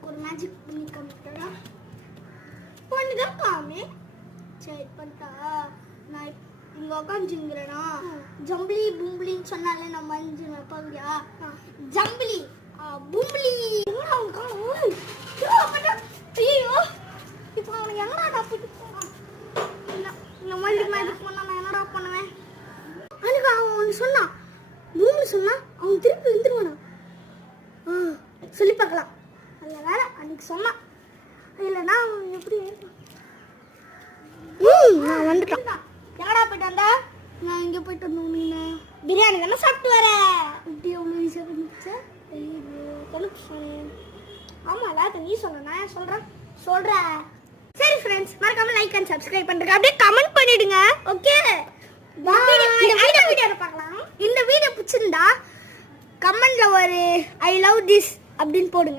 உனக்கு ஒரு மேஜிக் பண்ணி காமிக்கிறா. பண்ணிதான் காமி. சரி பண்ணிட்டா. நான் இங்க உட்காந்துங்கிறேனா ஜம்பிளி பும்பிளின்னு சொன்னாலே நான் மஞ்சு வைப்பாங்கயா. ஜம்பிளி பும்பிளி ஐயோ இப்போ அவனுக்கு என்னடா போயிட்டு போனான். இந்த மாதிரி மேஜிக் பண்ணா நான் என்னடா பண்ணுவேன். அதுக்கு அவன் ஒன்று சொன்னான் பூமி சொன்னா அவன் திருப்பி வந்துருவானா. சொல்லி பார்க்கலாம். அதில் வேலை அன்னைக்கு சொன்னான். இல்லைன்னா அவன் எப்படி நான் வந்துட்டான். எங்கடா போயிட்டு வந்தா. நான் இங்கே போயிட்டு வந்தோம். நீ பிரியாணி தானே சாப்பிட்டு வர. இப்படி எவ்வளோ ஈஸியாக இருந்துச்சு. ஆமாம் எல்லாத்தையும் நீ சொல்ற நான் ஏன் சொல்கிறேன். சரி ஃப்ரெண்ட்ஸ் மறக்காம லைக் அண்ட் சப்ஸ்கிரைப் பண்ணுறேன். அப்படியே கமெண்ட் பண்ணிடுங்க. ஓகே வீடியோ பார்க்கலாம். இந்த வீடியோ பிடிச்சிருந்தா கமெண்ட்ல ஒரு ஐ லவ் திஸ் அப்படின்னு போடுங்க.